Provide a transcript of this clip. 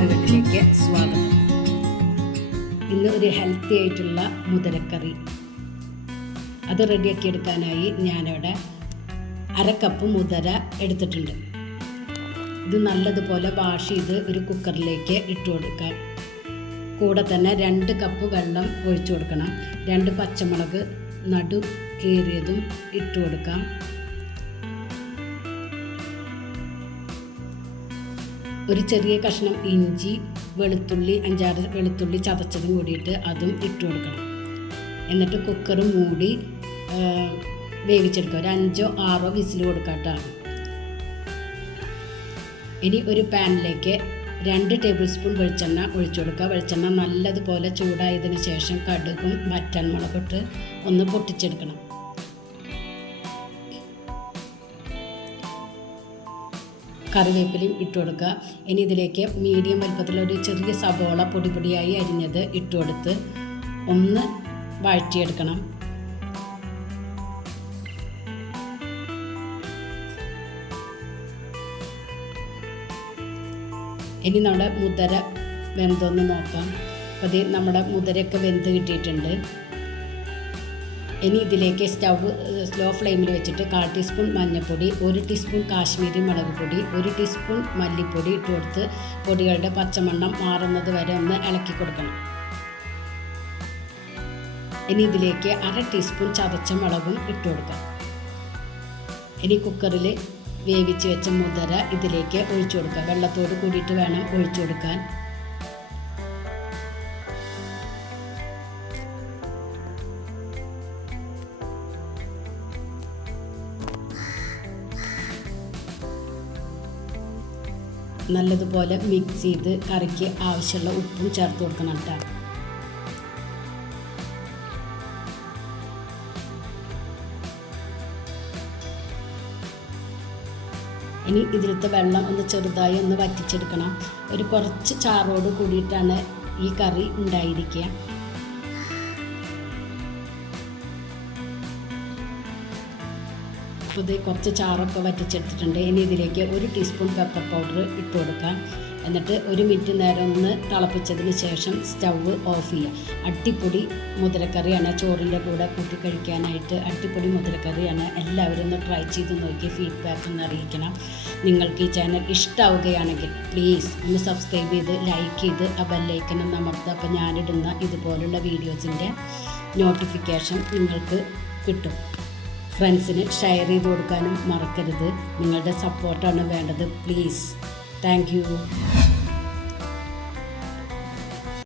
കറിവേട്ടിലേക്ക് സ്വാഗതം. ഇന്ന് ഒരു ഹെൽത്തി ആയിട്ടുള്ള മുതിരക്കറി അത് റെഡിയാക്കി എടുക്കാനായി ഞാനിവിടെ അരക്കപ്പ് കപ്പ് മുതിര എടുത്തിട്ടുണ്ട്. ഇത് നല്ലതുപോലെ വാഷ് ചെയ്ത് ഒരു കുക്കറിലേക്ക് ഇട്ടു കൊടുക്കാം. കൂടെ തന്നെ രണ്ട് കപ്പ് വെള്ളം ഒഴിച്ചു കൊടുക്കണം. രണ്ട് പച്ചമുളക് നടു കീറിയതും ഇട്ടു കൊടുക്കാം. ഒരു ചെറിയ കഷ്ണം ഇഞ്ചി വെളുത്തുള്ളി അഞ്ചാറ് വെളുത്തുള്ളി ചതച്ചതും കൂടിയിട്ട് അതും ഇട്ട് കൊടുക്കണം. എന്നിട്ട് കുക്കർ മൂടി വേവിച്ചെടുക്കുക. ഒരു അഞ്ചോ ആറോ വിസിൽ കൊടുക്കാട്ടോ ഇനി ഒരു പാനിലേക്ക് രണ്ട് ടേബിൾ സ്പൂൺ വെളിച്ചെണ്ണ ഒഴിച്ചു കൊടുക്കുക. വെളിച്ചെണ്ണ നല്ലതുപോലെ ചൂടായതിനു ശേഷം കടുകും വറ്റൽമുളകിട്ട് ഒന്ന് പൊട്ടിച്ചെടുക്കണം. കറിവേപ്പിലയും ഇട്ട് കൊടുക്കുക. ഇനി ഇതിലേക്ക് മീഡിയം വലുപ്പത്തിലൊരു ചെറിയ സബോള പൊടി പൊടിയായി അരിഞ്ഞത് ഇട്ട് കൊടുത്ത് ഒന്ന് വഴറ്റിയെടുക്കണം. ഇനി നമ്മുടെ മുതര വെന്തൊന്ന് നോക്കാം. അപ്പോൾ നമ്മുടെ മുതരയൊക്കെ വെന്ത് കിട്ടിയിട്ടുണ്ട്. ഇനി ഇതിലേക്ക് സ്റ്റൗ സ്ലോ ഫ്ലെയിമിൽ വെച്ചിട്ട് കാൽ ടീസ്പൂൺ മഞ്ഞൾപ്പൊടി ഒരു ടീസ്പൂൺ കാശ്മീരി മുളക് പൊടി ഒരു ടീസ്പൂൺ മല്ലിപ്പൊടി ഇട്ട് കൊടുത്ത് പൊടികളുടെ പച്ചമണ്ണം മാറുന്നത് വരെ ഒന്ന് ഇളക്കി കൊടുക്കണം. ഇനി ഇതിലേക്ക് അര ടീസ്പൂൺ ചതച്ച മുളകും ഇട്ട് കൊടുക്കാം. ഇനി കുക്കറിൽ വേവിച്ച് വെച്ച മുതര ഇതിലേക്ക് ഒഴിച്ചു കൊടുക്കുക വെള്ളത്തോട് കൂടിയിട്ട് വേണം ഒഴിച്ചു കൊടുക്കാൻ. നല്ലതുപോലെ മിക്സ് ചെയ്ത് കറിക്ക് ആവശ്യമുള്ള ഉപ്പും ചേർത്ത് കൊടുക്കണം കേട്ടോ ഇനി ഇതിലത്തെ വെള്ളം ഒന്ന് ചെറുതായി ഒന്ന് വറ്റിച്ചെടുക്കണം. ഒരു കുറച്ച് ചാറോട് കൂടിയിട്ടാണ് ഈ കറി ഉണ്ടായിരിക്കുക. അപ്പോൾ ഇത് കുറച്ച് ചാറൊക്കെ വറ്റിച്ചെടുത്തിട്ടുണ്ട്. ഇനി ഇതിലേക്ക് ഒരു ടീസ്പൂൺ പെപ്പർ പൗഡർ ഇട്ട് കൊടുക്കാം. എന്നിട്ട് ഒരു മിനിറ്റ് നേരം ഒന്ന് തിളപ്പിച്ചതിന് ശേഷം സ്റ്റവ് ഓഫ് ചെയ്യുക. അട്ടിപ്പൊടി മുതിരക്കറിയാണ്. ചോറിന്റെ കൂടെ കൂട്ടി കഴിക്കാനായിട്ട് അട്ടിപ്പൊടി മുതിരക്കറിയാണ്. എല്ലാവരും ഒന്ന് ട്രൈ ചെയ്ത് നോക്കി ഫീഡ്ബാക്ക് ഒന്ന് അറിയിക്കണം. നിങ്ങൾക്ക് ഈ ചാനൽ ഇഷ്ടമാവുകയാണെങ്കിൽ പ്ലീസ് ഒന്ന് സബ്സ്ക്രൈബ് ചെയ്ത് ലൈക്ക് ചെയ്ത് ആ ബെല്ലൈക്കനം അമർത്തുക അപ്പോൾ ഞാനിടുന്ന ഇതുപോലുള്ള വീഡിയോസിന്റെ നോട്ടിഫിക്കേഷൻ നിങ്ങൾക്ക് കിട്ടും. ഫ്രണ്ട്സിന് ഷെയർ ചെയ്ത് കൊടുക്കാനും മറക്കരുത്. നിങ്ങളുടെ സപ്പോർട്ടാണ് വേണ്ടത്. Please thank